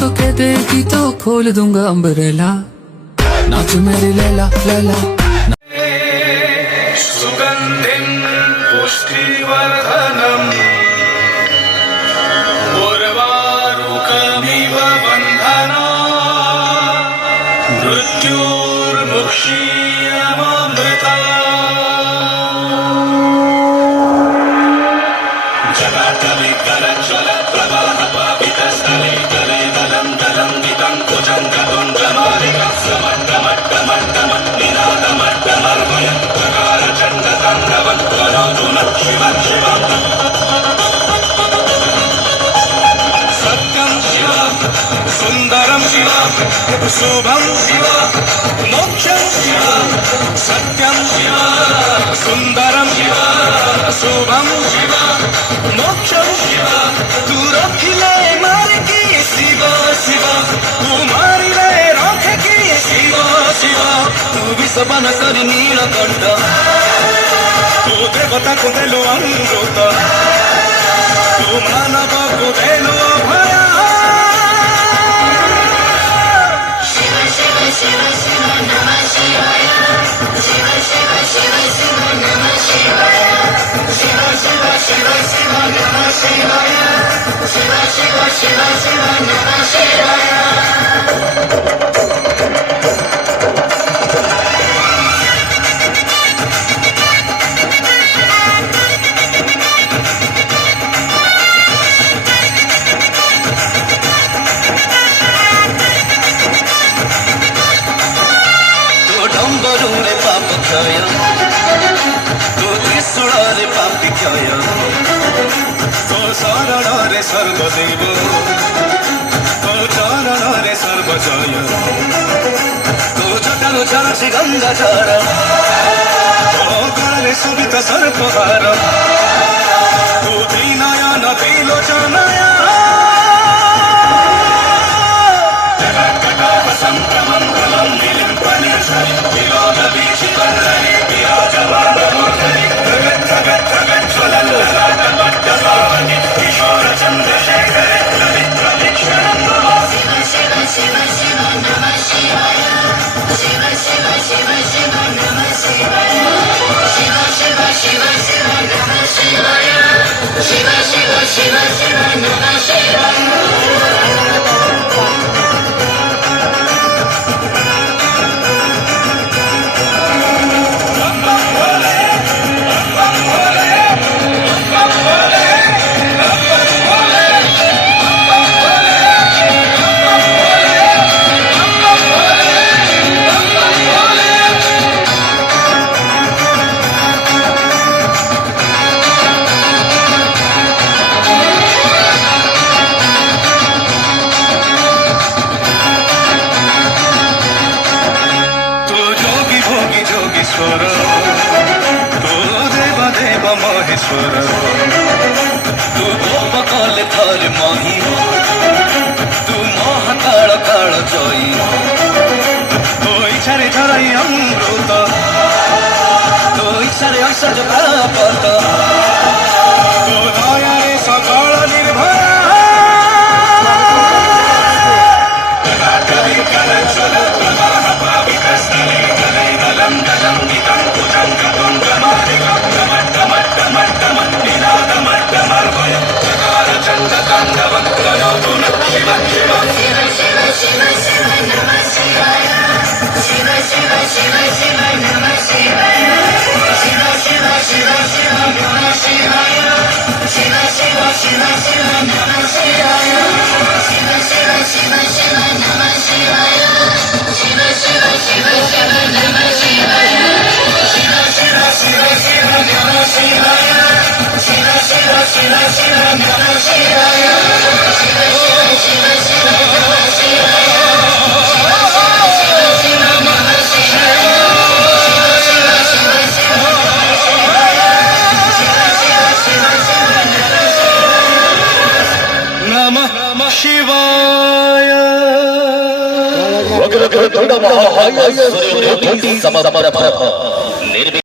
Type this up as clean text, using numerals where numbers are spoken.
तो कह देगी तो खोल दूंगा अम्ब्रेला। नाच मेरी लैला लैला। सुगंधिं पुष्टिवर्धनम् उर्वारुकमिव बन्धना मृत्युर्मुक्षीयमामृता। जलाटविकलज्वलप्रवाहपावितस्थले जले दलं दलं दितं कुजं गतं जमालिकं समट्टमट्टमट्टमट्टमट्टमर्वयं प्रकारचण्डताण्डवं करोतु नः शिवं शिवम्। सत्यं शिव सुन्दरं शिव शुभं शिव मोक्षं शिव। सत्यं शिव सुन्दरं शिव शुभं शिव मोक्षं शिव। तू रखिले मारिकी शिव शिव, तू मारिले रखेकी शिव शिव। तू विषपान करी नीलकण्ठ, तू देवता को देलु अमृत, तू मानव को देलु अभय। शिव शिव शिव शिव नमः शिवाय। शिव शिव शिव शिव नमः शिवाय। शिव शिव शिव शिव नमः शिवाय। शिव शिव शिव शिव नमः शिवाय। डम्बरुरे पाप क्षय, तू त्रिशूଳରେ पापी क्षय, तो शरणरे सर्वदेव, तो चरणरे सर्वजय। तू जटानु छाडि गंगा छाड, तो गळाରେ शोभित सर्पहार, तू त्रिनयन त्रिलोचनय। जगत्कटाह सम्भ्रमं नीलिं पनीर्षणि विलोलवीक्षितर्णये विराजमानमूर्धनि जगज्ज्वलल्ललाटपट्टपावनि किशोरचन्द्रशेखरे ललितवीक्षणं नमः। शिव शिव शिव शिव नमः शिवाय। शिव शिव शिव शिव नमः शिवाय। शिव शिव शिव शिव नमः शिवाय। शिव शिव शिव शिव नमः शिवाय। जोगीश्वर, तू देव देव महेश्वर, तू गोप काले थारे माही, तू महाकाल काल जयी। तो इच्छारे झराई अमृत, तो इच्छारे ऐश्वर्य प्राप्त, तो दयारे सकल निर्भय। वक्रतुंड महाकाय सूर्यकोटि समप्रभ।